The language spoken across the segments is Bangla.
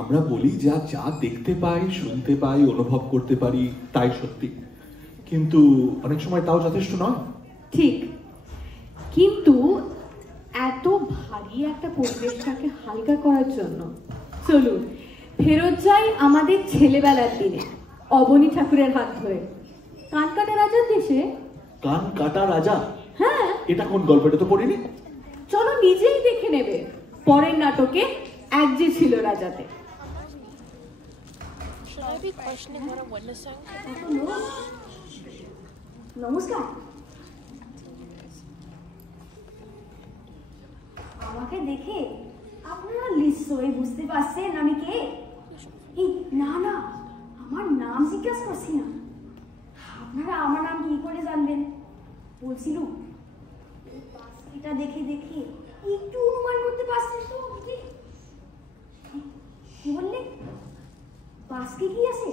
আমরা বলি যা যা দেখতে পাই, শুনতে পাই, অনুভব করতে পারি তাই সত্যি, কিন্তু অনেক সময় তাও যথেষ্ট নয়। ঠিক, কিন্তু এত ভারী একটা পরিবেশটাকে হালকা করার জন্য চলুন ফেরত যাই আমাদের ছেলেবেলার দিনে, অবনী ঠাকুরের হাত ধরে। কানকাটা রাজার দেশে। কানকাটা রাজা? হ্যাঁ। এটা কোন গল্পটা তো পড়িনি। চলো নিজেই দেখে নেবে পরের নাটকে এক যে ছিল রাজাতে। নমস্কার। আমাকে দেখে আপনারা নিশ্চয়ই বুঝতে পারছেন আমি কে। না না, আমার নাম জিজ্ঞাসা করছি না। আপনারা আমার নাম কি করে জানবেন বলছিল? এটা দেখে দেখে একটু অনুমান করতে পারছেন তো? কি বললে? বাস্কে কি আছে?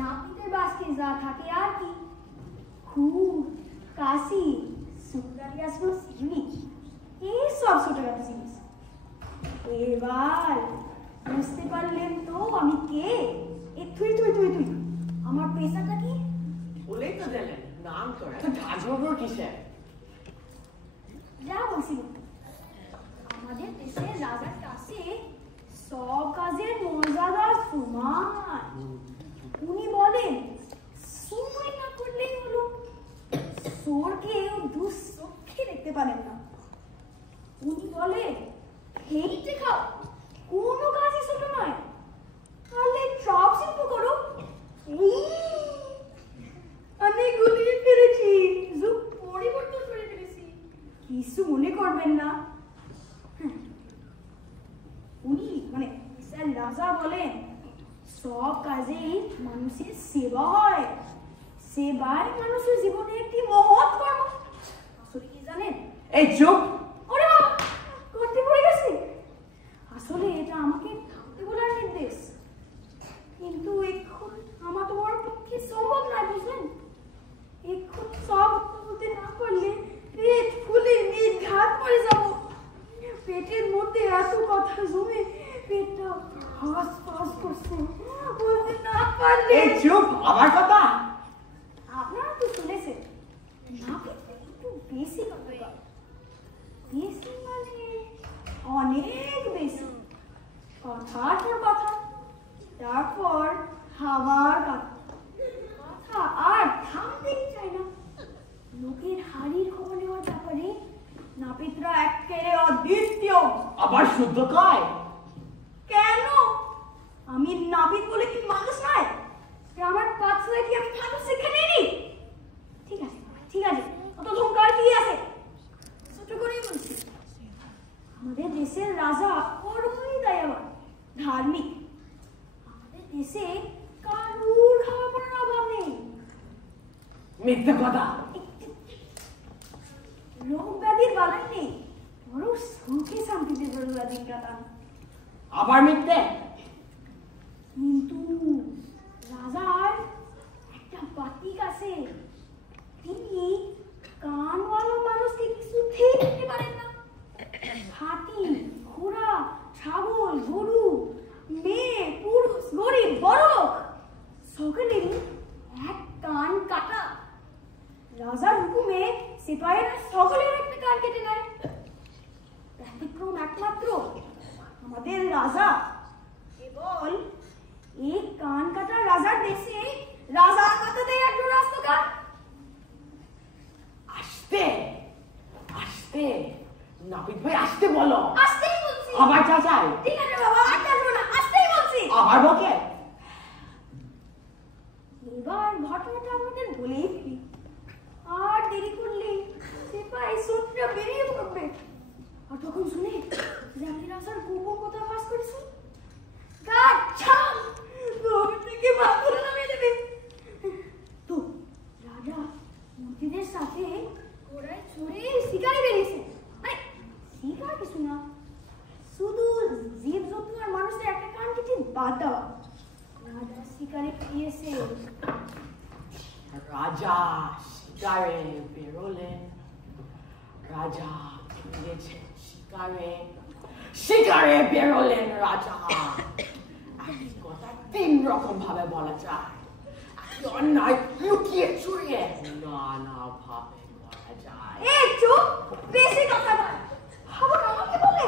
নাপিতের বাস্কে যা থাকে আর কি, খুব কাশি সুন্দরী আসলো সিউনি, এই সব ছোটখাটো জিনিস। এবার বুঝতে পারলেন তো আমি কে? তুই তুই তুই তুই আমার পেশাটা কি? বলেই তো দিলেন নাম করে তো ঝাঁঝবর কিসে? যা বলছিল, আমাদের দেশের রাজার কাছে সব কাজের মর্যাদা সমান। উনি বলেন সময় না করলেই হলো। চোরকে দুঃচক্ষে দেখতে পারেন না। উনি বলেন হেঁটে খাও, কোনো কাজই ছোট নয়। তাহলে ট্রপ শিল্প করো। আমি গুলিয়ে ফেলেছি, যুগ পরিবর্তন করে ফেলেছি, কিছু মনে করবেন না। উনি মানে স্যার রাজা বলেন সব কাজেই মানুষের সেবা হয়, সেবাই মানুষের জীবনে একটি মহৎ কর্ম। আসলে কি জানেন? এই চুপ। ওরে বাবা, করতে পড়ে গেছি। আসলে এটা আমাকে থামতে বলার নির্দেশ, কিন্তু এখন আমার তো বড় পক্ষে সম্ভব নয়, বুঝলেন? এখন সব বলতে না পারলে পেট ফুলে নির্ঘাত মরে যাব। পেটের মধ্যে এত কথা জমে পেটটা হাস ফাস করছে, বলতে না পারলে। এই চুপ, আমার কথা আপনারা তো শুনেছেন নাপিত একটু বেশি কথা বলে। বেশি মানে অনেক বেশি। কথার পর কথা, তারপর হাওয়ার কথা, কথা আর থামতেই চায় না। লোকের হাড়ির খবর নেওয়ার ব্যাপারে নাপিতরা একেবারে অদ্বিতীয়। আবার শুদ্ধ কয় কেন? আমি নাপিত বলে কি মানুষ নয়? আমার পাছলে কি আমি মানুষ শিক্ষা নিইনি? ঠিক আছে ঠিক আছে, অত ধমকার কি আছে? ছোট করেই বলছি, আমাদের দেশের রাজা বড়ই দয়াবান, ধার্মিক। আমাদের দেশে কারুর খাওয়া পড়ার অভাব নেই। মিথ্যে কথা। রোগ ব্যাধির বালাই নেই, বড় সুখে শান্তিতে বেরোলা দিন কাটান। আবার মিথ্যে। কিন্তু রাজার একটা বাতিক আছে, তিনি কানওয়ালা মানুষকে কিছুতেই দেখতে পারেন না। হাতি, ঘোড়া, ছাগল, গরু, মেয়ে, পুরুষ, গরিব, বড়লোক সকলেরই এক কান কাটা। রাজার হুকুমে সিপাহীরা সকলের একটা কান কেটে নেয়। ব্যতিক্রম একমাত্র আমাদের রাজা। কেবল এই কান কাটা রাজার দেশে রাজার মাথাতে একজন রাস্ত কান। আসতে আসতে নাপিত ভাই, আসতে বলো। আসতেই বলছি। আবার চাচাই? ঠিক আছে বাবা, আর চাচবো না, আসতেই বলছি। আবার বকে? এবার ঘটনাটা আপনাদের বলেই ফেলি, আর দেরি করলে সিপাহী সত্যটা বেরিয়ে পড়বে। আর তখন শুনে যে আমি রাজার গোপন কথা ফাঁস করেছি, থেকে মাথা নামিয়ে দেবে। তো রাজা মন্ত্রীদের সাথে ঘোড়ায় চড়ে শিকারে বেরিয়েছে। মানে শিকার কিছু না, শুধু জীব জন্তু আর মানুষের একটা কান কেটে বাদ দেওয়া। রাজা শিকারে বেরিয়েছে। রাজা শিকারে বেরোলেন, রাজা ফিরেছেন শিকারে, শিকারে বেরোলেন রাজা। কথা 3 রকম ভাবে বলা যায়। কি অন্যায় লুকিয়ে চুরিয়ে নানা ভাবে বলা যায়। এই চুপ, বেশি কথা বল। আবার আমাকে বলে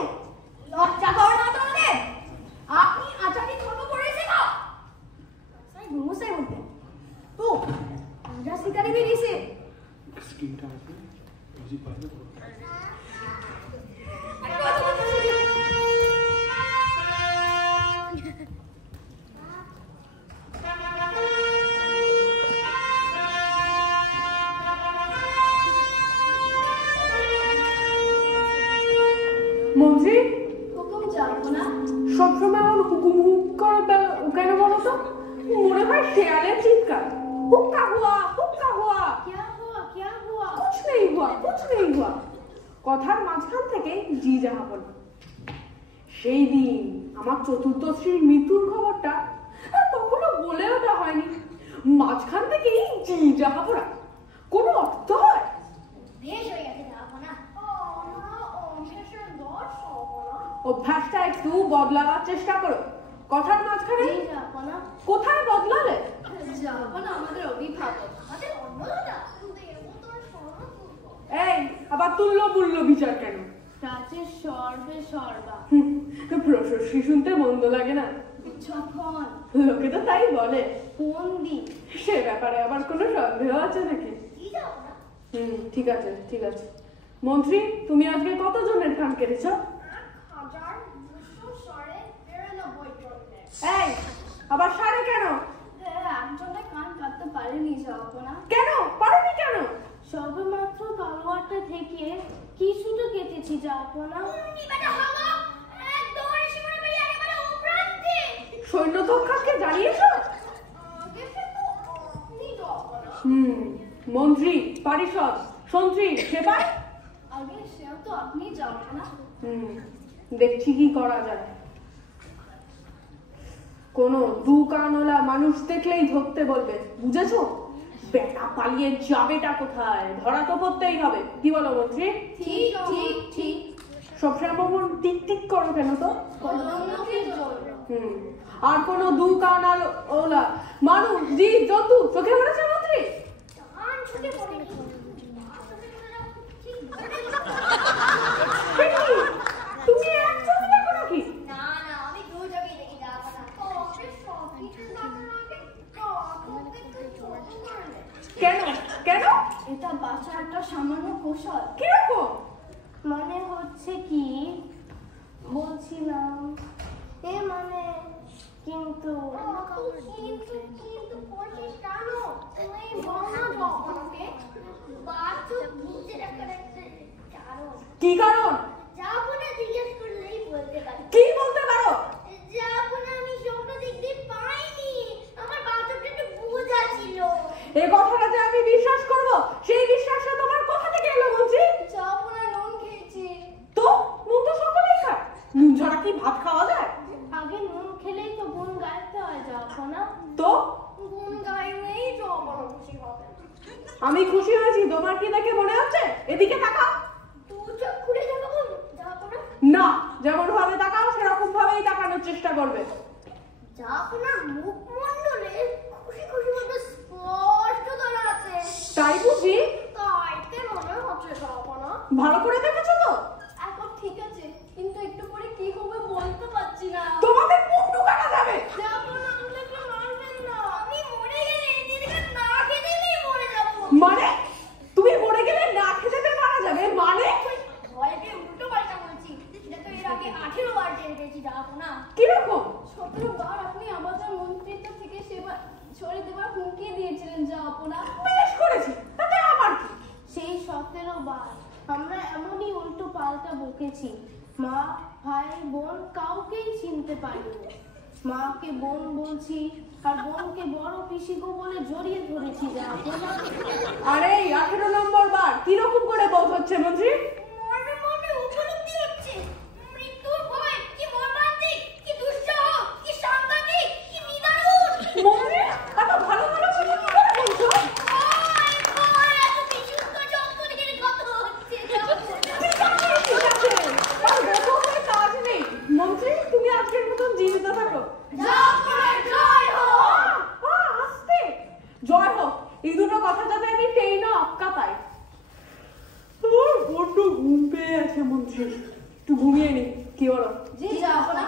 লজ্জা করে না তোমাদের? আপনি আচারি ধর্ম পড়েছে না? সাই ঘুমোসাই বলতে তো আমরা শিকারি বেরিয়েছে। স্ক্রিনটা আছে মিউজিক বাজে তো মন্ত্রী হুকুম যাবো না। সবসময় আমার হুকুম হুক করা কেন বলো তো? মনে হয় শেয়ালের চিৎকার। হুক্কা হুয়া হুক্কা হুয়া। क्या हुआ क्या हुआ? কুছ নেই হুয়া কুছ নেই হুয়া। কথার মাঝখান থেকে জি যাহা বলে। সেই দিন আমার চতুর্থ শ্রীর মৃত্যুর খবরটা তখনও বলে ওঠা হয়নি। মাঝখান থেকেই জি যাহা বলা কোনো অর্থ হয়? বেশ হয়ে গেছে যাবো না। আমরা অভ্যাসের দোষ হবো না। অভ্যাসটা একটু বদলাবার চেষ্টা করো। কথার মাঝখানে যাবো না। কোথায় বদলালে? যাবো না আমাদের অভিভাবক। আমাদের অন্নদাতা। এই আবার তুল্য মূল্য বিচার কেন? রাজ্যের সর্বে সর্বা। প্রশস্তি শুনতে মন্দ লাগে না? যখন লোকে তো তাই বলে। বন্দি সে ব্যাপারে আবার কোনো সন্দেহ আছে নাকি? যাবো না। ঠিক আছে ঠিক আছে। মন্ত্রী তুমি আজকে কতজনের কান কেটেছ? 1293 জনের। এই আবার সাড়ে কেন? একজনের কান কাটতে পারেনি যাবো না। কেন পারোনি কেন? সবেমাত্র তলোয়ারটা থেকে কিছুটা কেটেছি যাবো না। সৈন্য ধক্ষাকে জানিয়েছ? মন্ত্রী পারিষদ সন্ত্রী সেবার আগে সেও তো আপনি যাবো না। দেখছি কি করা যায়। কোনো দু কানওয়ালা মানুষ দেখলেই ধরতে বলবে, বুঝেছো? বেটা পালিয়ে যাবেটা কোথায়? ধরা তো পড়তেই হবে। কি বলো মন্ত্রী? ঠিক ঠিক ঠিক। সবসময় টিক টিক করো কেন তো? কলমকে জন্য। আর কোনো দু কানওয়ালা মানুষ জীব জন্তু চোখে পড়েছে মন্ত্রী? কান ছুটে পড়ে কি? তুমি এক চোখে দেখো নাকি? না না আমি দু চোখে দেখি যাবো না। সব কিছু দেখার আগে কাকে একটু ছোট করলে। কেন কেন? এটা বাঁচার একটা সামান্য কৌশল। কিরকম? মনে হচ্ছে কি বলছিলাম মানে কিন্তু কিন্তু বলছিস কেন? তুই বলনা আমাকে বাচ্চা বুঝতে রাখার একটা কারণ। কি কারণ? যাবো না জিজ্ঞেস করলেই বলতে পারি। কি বলতে পারো? যাবো না আমি স্বপ্ন দেখতে পাইনি। আমার বাচ্চাটা একটু বোঝা ছিল। এই কথাটা যে আমি বিশ্বাস করব, সেই বিশ্বাসটা তোমার কোথা থেকে এলো মন্ত্রী? যাবো না নুন খেয়েছি। তো নুন তো সকলেই খায়। নুন ছাড়া কি ভাত খাওয়া যায়? আগে নুন খেলেই তো গুণ গাইতে হয় যাবো না। তো গুণ গাইলেই তো বড় খুশি হবে। আমি খুশি হয়েছি তোমার কি দেখে মনে হচ্ছে? এদিকে তাকাও। তুই চোখ খুলে যাবো যাবো না। না, যেমন ভাবে তাকাও সেরকম ভাবেই তাকানোর চেষ্টা করবে। যাবো না মুখমণ্ডলে খুশি খুশি মতো স্পষ্ট ধরা আছে। তাই বুঝি? তাইতে মনে হচ্ছে যাবো না। ভালো করে দেখেছো তো? এখন ঠিক আছে কিন্তু একটু পরে কি হবে বলতে পারছি না। তোমাদের মুন্ডু কাটা যাবে। যাবো না আমাকে মারবেন না। আমি মরে গেলে দিদিকে না খেতে দিলেই মরে যাবো। মানে তুমি মরে গেলে না খেতে মারা যাবে? মানে ভয়কে উল্টো পাল্টা বলছি। এটা তো এর আগে 18 বার জেনেছি যাবো না। কিরকম? 17 বার আপনি আমাদের মন্ত্রিত্ব থেকে সেবা ছড়ে দেওয়ার হুমকি দিয়েছিলেন যাবো না। বেশ করেছি, তাতে আমার কি? সেই 17 বার আমরা এমনই উল্টো পাল্টা বকেছি, মা ভাই বোন কাউকেই চিনতে পারিনি। মাকে বোন বলছি আর বোনকে বড় পিসি গো বলে জড়িয়ে ধরেছি যাবো না। আরে 18 নম্বর বার কিরকম করে বোধ হচ্ছে মন্ত্রী? মনে মনে উপলব্ধি হচ্ছে মৃত্যুর ভয় কি মর্মান্তিক, কি দুঃসহ, কি সাংঘাতিক, কি নিদারুণ। মন্ত্রী এত ভালো ভালো কথা কি করে বলছো? এত বিশুদ্ধ যন্ত্রণের কথা হচ্ছে যাবো না। ঠিক আছে ঠিক আছে, আর দেখো কাজ নেই। মন্ত্রী তুমি আজকের মতন জীবিত থাকো। যাবো না। একটু ঘুমিয়ে নি, কি বলো? জি যাবো না।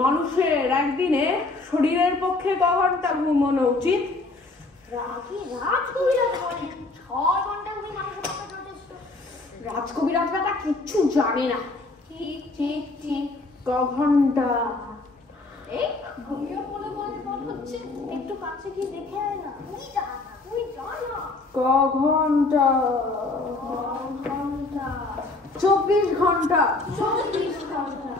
মানুষের একদিনে শরীরের পক্ষে ক ঘন্টা ঘুমানো উচিত? রাজকবিরাজ বলেন 6 ঘন্টা ঘুমিয়ে মানুষের পক্ষে যথেষ্ট। রাজকবিরাজ বেটা কিচ্ছু জানে না। ঠিক ঠিক ঠিক। ক ঘন্টা? এই ঘুমিয়ে বলে হচ্ছে, একটু কাছে গিয়ে দেখে আয় না। তুই যা না। ক ঘন্টা? 24 ঘন্টা। 24 ঘন্টা।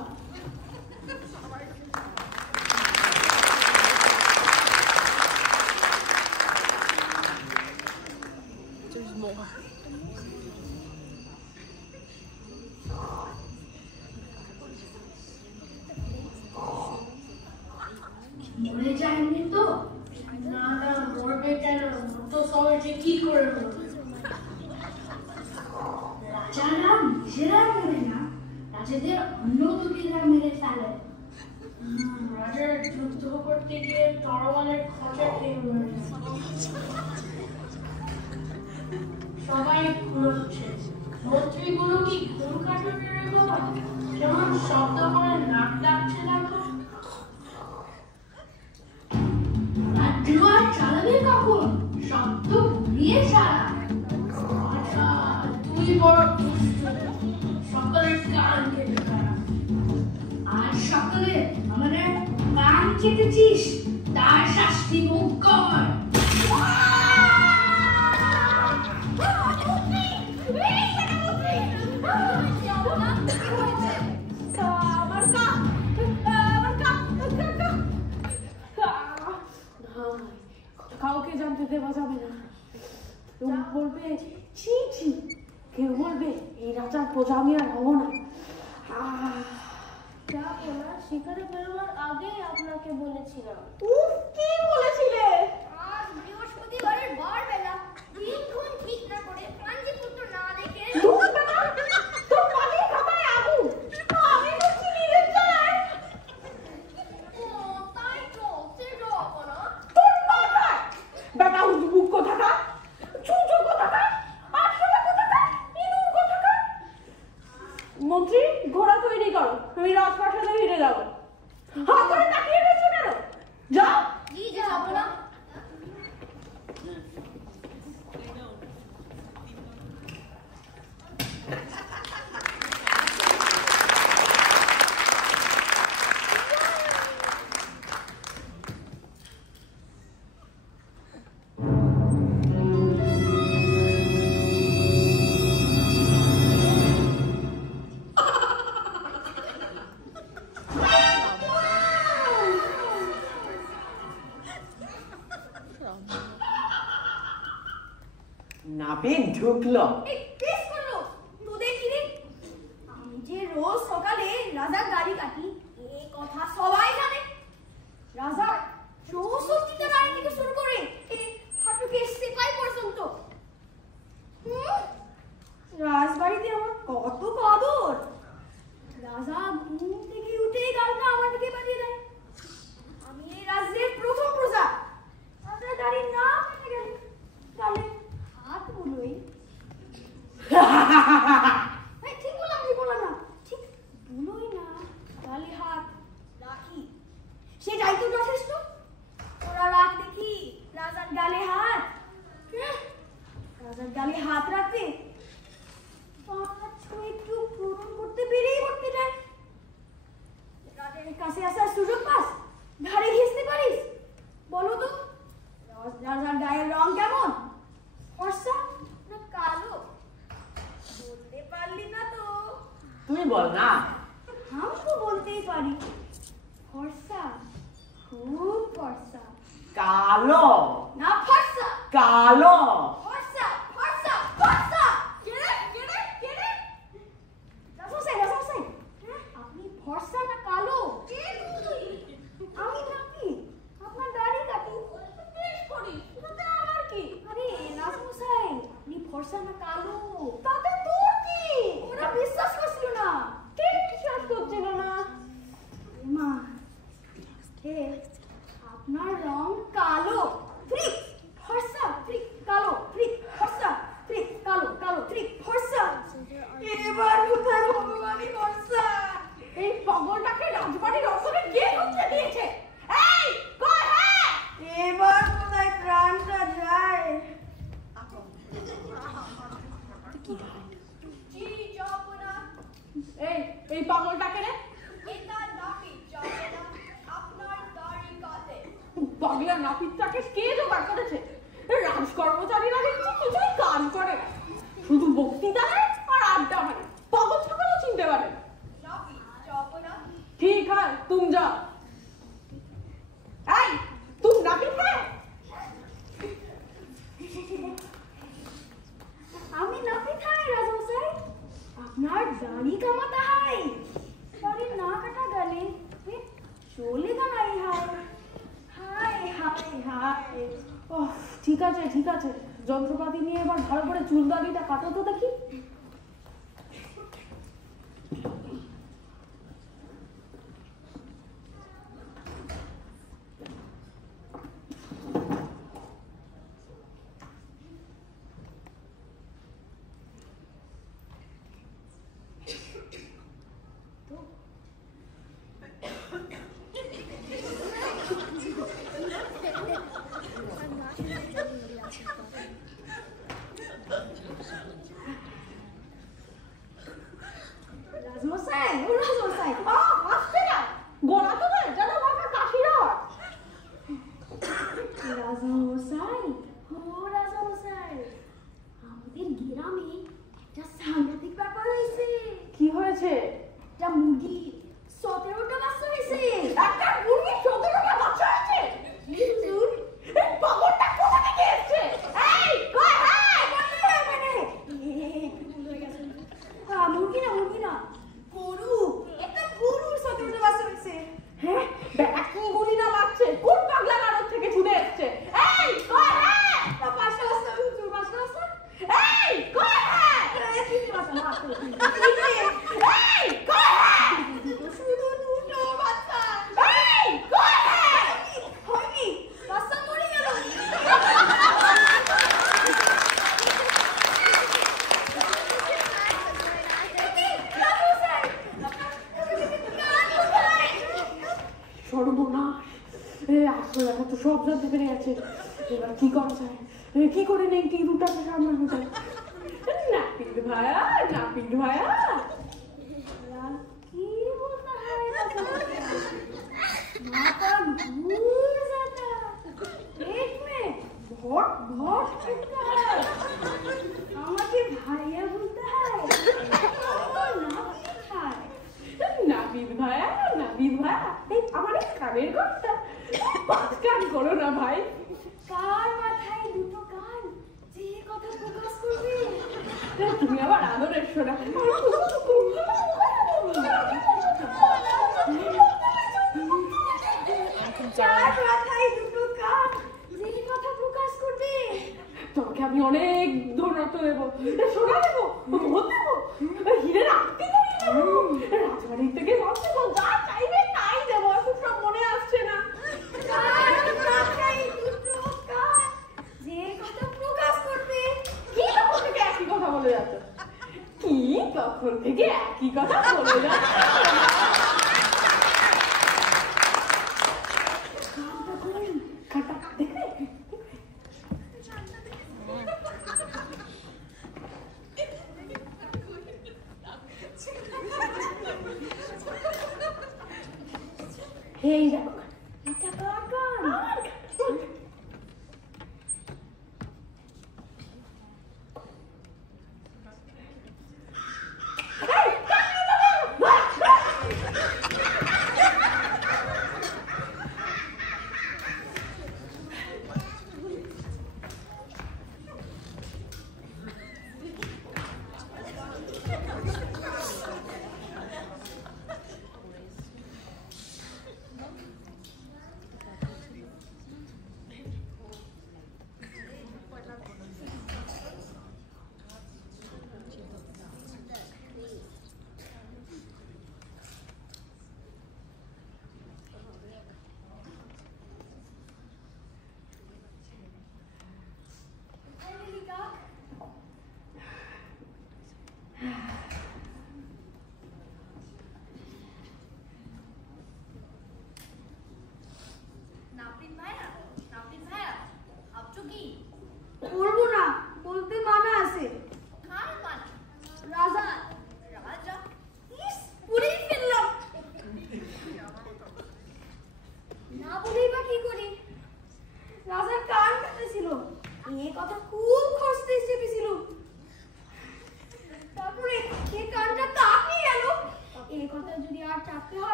মরে যায়নি তো? না না, মরবে কেন? তো সহজে কি করে মরবে? রাজারা নিজেরা মরে না, রাজাদের অন্য দুটিরা মেরে ফেলে। রাজার যুদ্ধ করতে গিয়ে তরোয়ালের খোঁচা খেয়ে মরে। সবাই ঘুরোচ্ছে। মন্ত্রীগুলো কি ঘুম কাটাবে রে বাবা? যেমন শব্দ করে নাক ডাকছে দেখো। রাজ্যবাস চালাবে কখন? শব্দ ঘুরিয়ে চালা। আচ্ছা, তুই বড় সকলের কান কেটে ফেলা। আর সকলে আমাদের কান কেটেছিস, তার শাস্তি ভোগ কর। কাউকে জানতে দেওয়া যাবে না। কেউ বলবে ছি ছি, কেউ বলবে এই রাজার প্রজা আমি আর হবো না। শিকারে বেরোবার আগেই আপনাকে বলেছিলাম। কি বলেছিলে? আজ বৃহস্পতিবারের বার বেলা দিনক্ষণ ঠিক না করে কাঞ্জিপুত্র না দেখে তোর পানির খাতায় আগুন, আমি বলছি নিজের চালায়। তাই তো সে যাবো না। তোর মাথায় বেটা উজবুক কোথাকার, চুচু কোথাকার, আসলে কোথাকার, ইনুর কোথাকার। মন্ত্রী, ঘোড়া তৈরি করো, আমি রাজপ্রাসাদে ফিরে যাবো। হাত ধরে তাকিয়ে রয়েছো কেন? যাও। জি যাবো না। নাবিক ঢুকলো। এই বেশ করলো। তোদের কি রে? আমি যে রোজ সকালে রাজার দাড়ি কাটি, এ কথা সবাই জানে। রাজার 64টা দাড়ি থেকে শুরু করে হাঁটুকে সেপাই পর্যন্ত। রাজবাড়িতে আমার কত কদর। রাজা ঘুম থেকে উঠেই গালটা আমার দিকে বাড়িয়ে দেয়। আমি এই রাজ্যের প্রথম প্রজা। রাজার দাড়ি না কেটে গেল তাহলে হাত বুলোই। ঠিক বললাম না? ঠিক বুলোই না, তাহলে হাত রাখি। সে যাই তো যথেষ্ট। ওরা রাখ দেখি রাজার গালে হাত। রাজার গালে হাত রাখতে একটু প্রণাম করতে পেরেই করতে যায়। রাজার কাছে আসার সুযোগ পাস, ঘাড়ে ঘেঁষতে পারিস। বলো তো রাজার গায়ের রং কেমন? ফর্সা না কালো? বলতে পারলি না তো? তুই বল না। আমি তো বলতেই পারি। ফর্সা, খুব ফর্সা। কালো না ফর্সা। কালো। ফর্সা ফর্সা ফর্সা। কেড়ে রাসমশাই, আপনি ফর্সা না কালো? আমি নাকি আপনার দাড়ি কাটি বেশ করি, তাতে আমার কি? আরে রাসমশাই, আপনি ফর্সা না কালো তাতে তোর কি? ওরা বিশ্বাস করছিল না। কে বিশ্বাস করছিল না? মা কে? আপনার রং কালো। ফ্রিক ফর্সা, ফ্রিক কালো, ফ্রিক ফর্সা, ফ্রিক কালো, কালো ফ্রিক ফর্সা। এবার পাগলা নাপিতটাকে কে জোগাড় করেছে? রাজ কর্মচারীরা দেখছি কিছুই কাজ করে না, শুধু বক্তৃতা দেয় আর আড্ডা মারে, পাগল ছাগলও চিনতে পারে না। ঠিক হয় তুম যা। এই তুম নাপিত হ্যাঁ? আমি নাপিত হাই রাজমশাই, আপনার দাড়ি কামাতা হাই, দাড়ি না কাটা গেলে চলে Ganai high high high high. ওহ ঠিক আছে ঠিক আছে, যন্ত্রপাতি নিয়ে এবার ভালো করে চুল দাড়িটা কাটো তো দেখি। রাজমশাই ও রাজমশাই, আসছে না, গোড়া তো নয় যেন ভাবে কাশিরা। রাজমশাই ও রাজমশাই, আমাদের গ্রামে একটা সাংঘাতিক ব্যাপার হয়েছে। কি হয়েছে? একটা মুরগি 17টা বাচ্চা হয়েছে। একটা মুরগি 17টা বাচ্চা হয়েছে? এই পাগলটা কোথা থেকে এসেছে? এই কই মুরগি না মুরগি না, গরু, একটা গরুর 17টা বাচ্চা হয়েছে। হ্যাঁ বেটা কি গুলি না মারছে, কোন পাগলা গাড়র থেকে ছুটে এসেছে? এই কই পাঁচটা বাচ্চা হয়েছে, পাঁচটা বাচ্চা। এই কই তিনটে বাচ্চা না, এই কই শুধু দুটো বাচ্চা। এই কই হয়নি, বাচ্চা মরে গেল। সর্বনাশ, আসলে এখন তো সব জানতে পেরে গেছে, এবার কি করা যায়? কি করে নেই কি দুটাকে সামলানো যায়? নাপিত ভাইয়া, নাপিত ভাইয়া, কি বলতে হয় माता दूर जाता, पेट में बहुत बहुत छूटता है। আমাকে ভাইয়া বলতে হয়, নাপিত ভাইয়া, নাপিত ভাইয়া, এই আমার এই কানের ঘরটা পাঁচ কান করো না ভাই। কার মাথায় দুটো কান, যে কথা প্রকাশ করবে। তুমি আবার আদরের শোনা। কার মাথায় দুটো কান, যে কথা প্রকাশ করবে। তোমাকে আমি অনেক ধন্যবাদ দেবো, সোনা দেবো, ভোট দেবো, হিরে রাখতে দেবো, রাজবাড়ির থেকে ভাবছি যা চাইবে তাই দেবো, এখন সব মনে আসছে না। কার মাথায় দুটো কান, যে কথা প্রকাশ করবে। কি তখন থেকে একই কথা বলে যাচ্ছে? কি তখন থেকে একই কথা বলে যাচ্ছে? দেখবে এই দেখো এটা কার কান?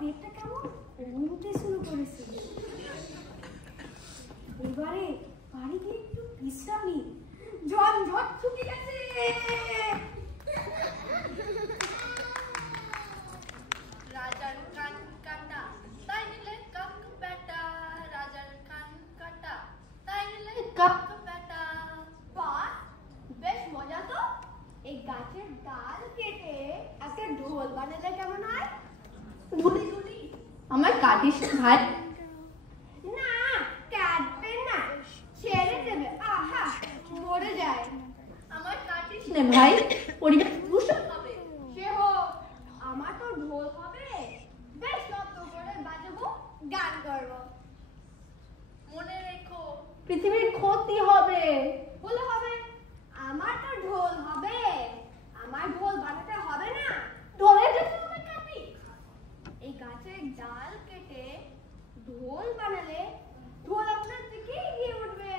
পেটটা কেমন উঠতে শুরু করেছে। এবারে বাড়ি গিয়ে একটু বিশ্রাম নিই। ঝট ঝট ছুটে গেছে। রাজার কান কাটা তাই নিলে কাক বেটা, রাজার কান কাটা তাই নিলে কাক বেটা। বাহ, বেশ মজা তো। এই গাছের ডাল কেটে একটা ঢোল বানালে কেমন হয়? গুলি গুলি আমার কাটিস ভাই। না, কাটবে না, ছেড়ে দেবে। আহা, মরে যায়। আমার কাটিস নে ভাই, পরিবেশ দূষণ হবে। সে হোক, আমার তো ঢোল হবে, বেশ শব্দ করে বাজাবো, গান করবো। মনে রেখো পৃথিবীর ক্ষতি হবে। বলে হবে, আমার তো ঢোল হবে, আমার ঢোল বানাতে হবে না। ঢোলের জন্য আমি কাটি। এই গাছের ডাল কেটে ঢোল বানালে ঢোল আপনার দিকেই গিয়ে উঠবে।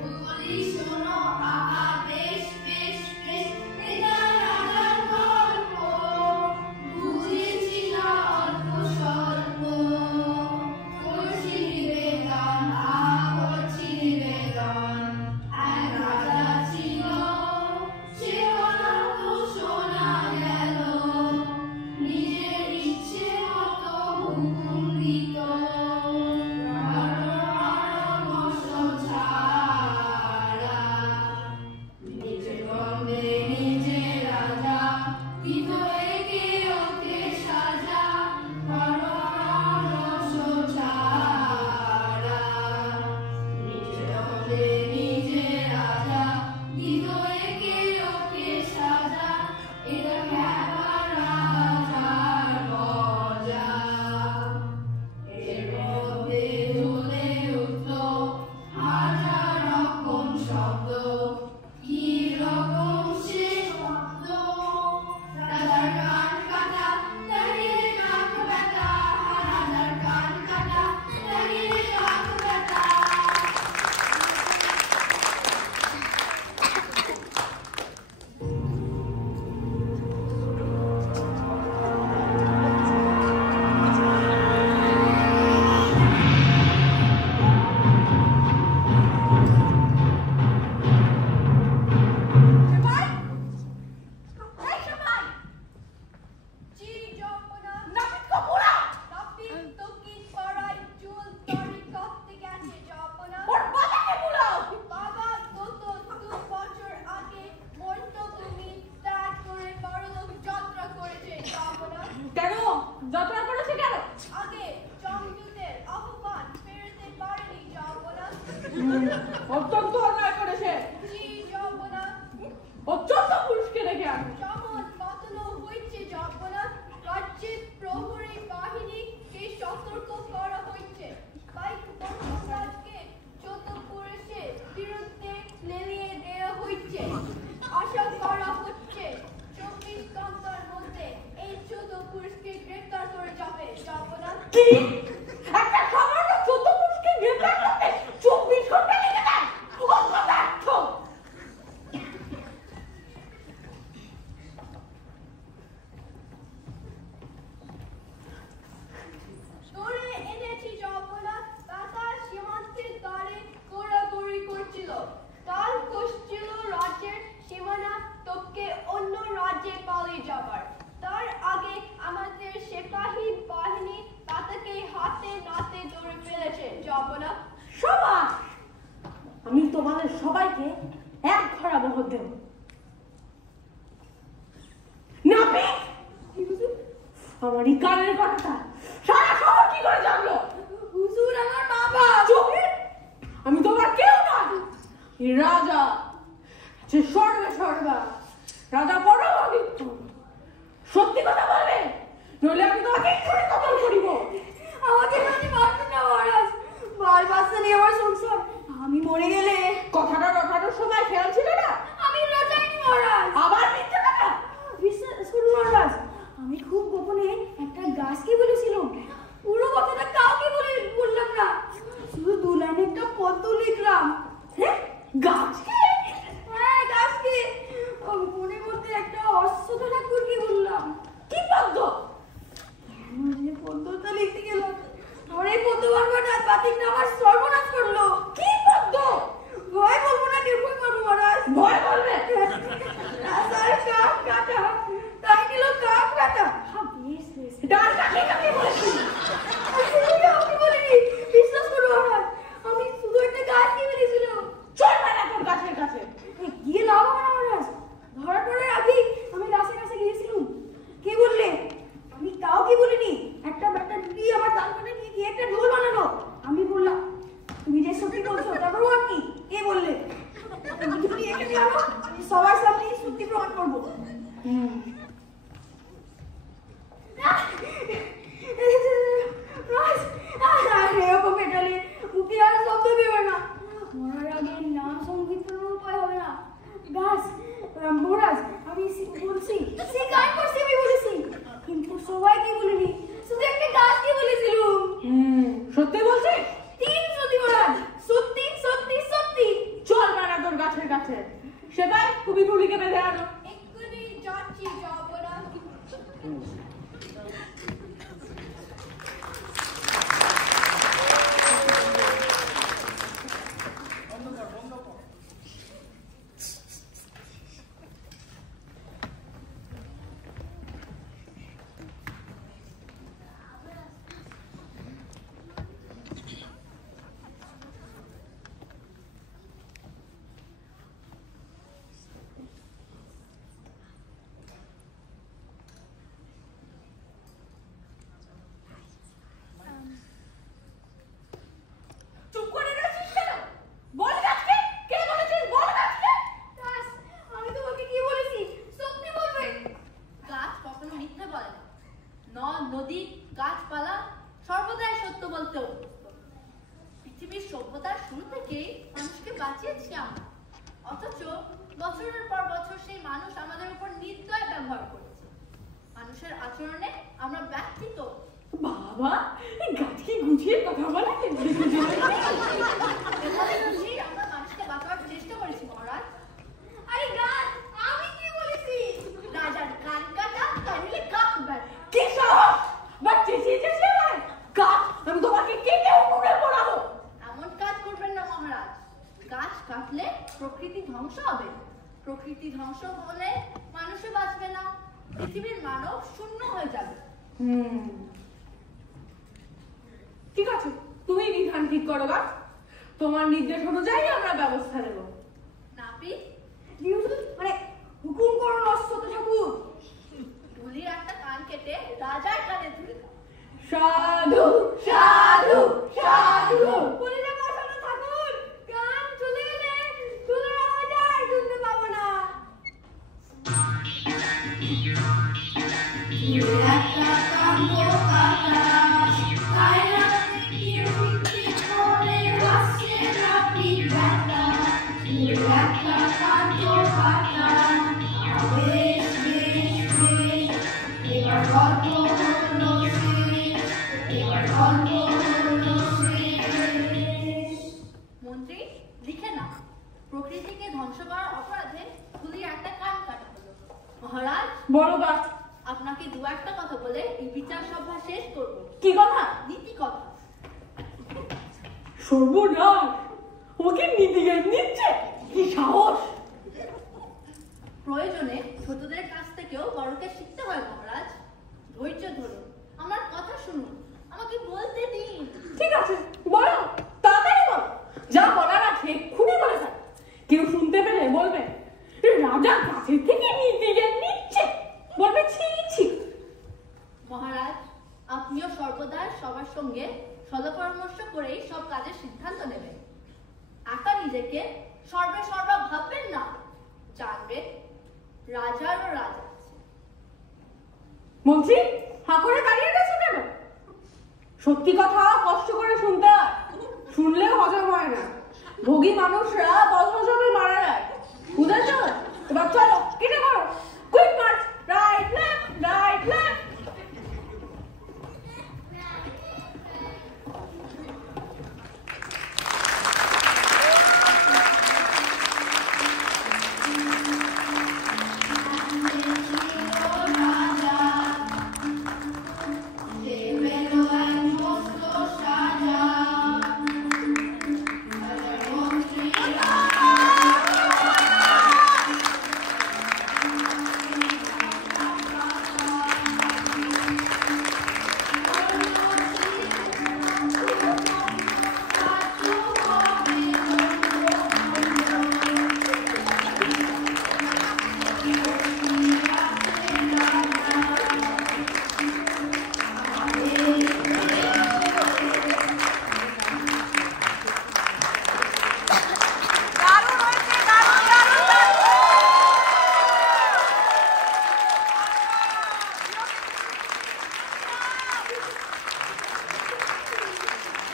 বলি শোনো আহা বেশ বেশ বেশ, এটা রাজার গল্প, বুঝেছি না অল্প স্বল্প। করছি নিবেদন করছি নিবেদন। এক রাজা ছিল, সে কথা তো শোনা গেল, নিজের ইচ্ছে মতো হুকুম দিত। নিজে গন্ধে নিজে রাজা, দিত একে ওকে সাজা, পরামর্শ ছাড়া। নিজে গন্ধে নিজে রাজা, দিত একে ওকে সাজা, এটা খেলার রাজার মজা। এর মধ্যে জ্বলে উঠল হাজার রকম শব্দ, কি রকম সে শব্দ। রাজার কান কাটা লাগিয়ে কাক বেটা, রাজার কান কাটা লাগিয়ে কাক বেটা। কেন যাত্রা করেছে কেন? অত্যন্ত অন্যায় করেছে, অত্যন্ত পুরুষকে রেখে আনে। সতর্ক করা হয়েছে, বিরুদ্ধে লেলিয়ে দেওয়া হয়েছে। আশা করা হচ্ছে 24 ঘন্টার মধ্যে এই 14 পুরুষকে গ্রেফতার করে যাবে। যাবনা কি? একটা সামান্য 14 পুরুষকে গ্রেফতার করতে 24 ঘন্টা লেগে যায়? অপদার্থ! ধরে এনেছি যাবনা। তাতা সীমান্তের দ্বারে গোড়াগড়ি করছিল। কাল কষছিল রাজ্যের সীমানা তোকে অন্য রাজ্যে পালিয়ে যাবার। তার আগে আমাদের সিপাহী বাহিনী তাতাকে হাতে নাতে ধরে ফেলেছে। যাবনা সবাস! আমি তোমাদের সবাইকে এক ঘোড়া বহর দেব। নাপিত! আমার এই কানের কথাটা সারা শহর কি করে জানলো? হুজুর, আমার বাবা। চুপ! আমি তোমার কেউ নয়, এই রাজা, যে সর্বে সর্বা, রাজা পরমাদিত্য। সত্যি কথা বলবে, নইলে আমি তোমাকে এক্ষুনি কতল করিব। আমাকে মানে মারবেন না মহারাজ, বাল বাচ্চা নিয়ে আমার সংসার। আমি মরে গেলে কথাটা রটানোর সময় খেয়াল ছিল না? আমি লজাইনি মহারাজ। আবার মিথ্যে কথা! বিশ্বাস করুন মহারাজ, আমি খুব গোপনে একটা গাছকে বলেছিলাম। পুরো কথাটা কাউকে বললাম না, শুধু 2 লাইনে একটা পদ্য লিখলাম। হ্যাঁ, গাছকে? হ্যাঁ, গাছকে। মনের মধ্যে একটা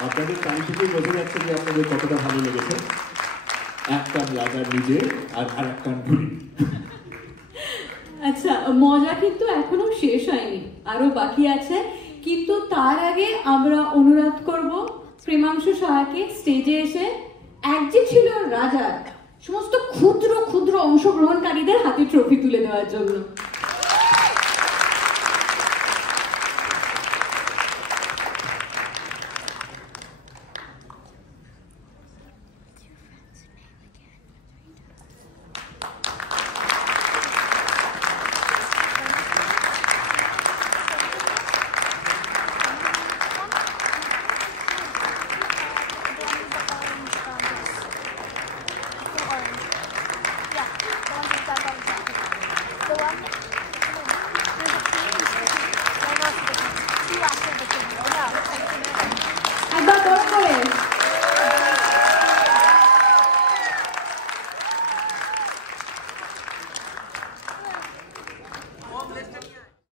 আপনাদের টাইম থেকে বোঝা যাচ্ছে যে আপনাদের কতটা ভালো লেগেছে। এক কান রাজার নিজে আর এক কান ঘুরি। আচ্ছা, মজা কিন্তু এখনো শেষ হয়নি, আরো বাকি আছে। কিন্তু তার আগে আমরা অনুরোধ করব প্রেমাংশু সাহাকে স্টেজে এসে এক যে ছিল রাজার সমস্ত ক্ষুদ্র ক্ষুদ্র অংশগ্রহণকারীদের হাতে ট্রফি তুলে দেওয়ার জন্য।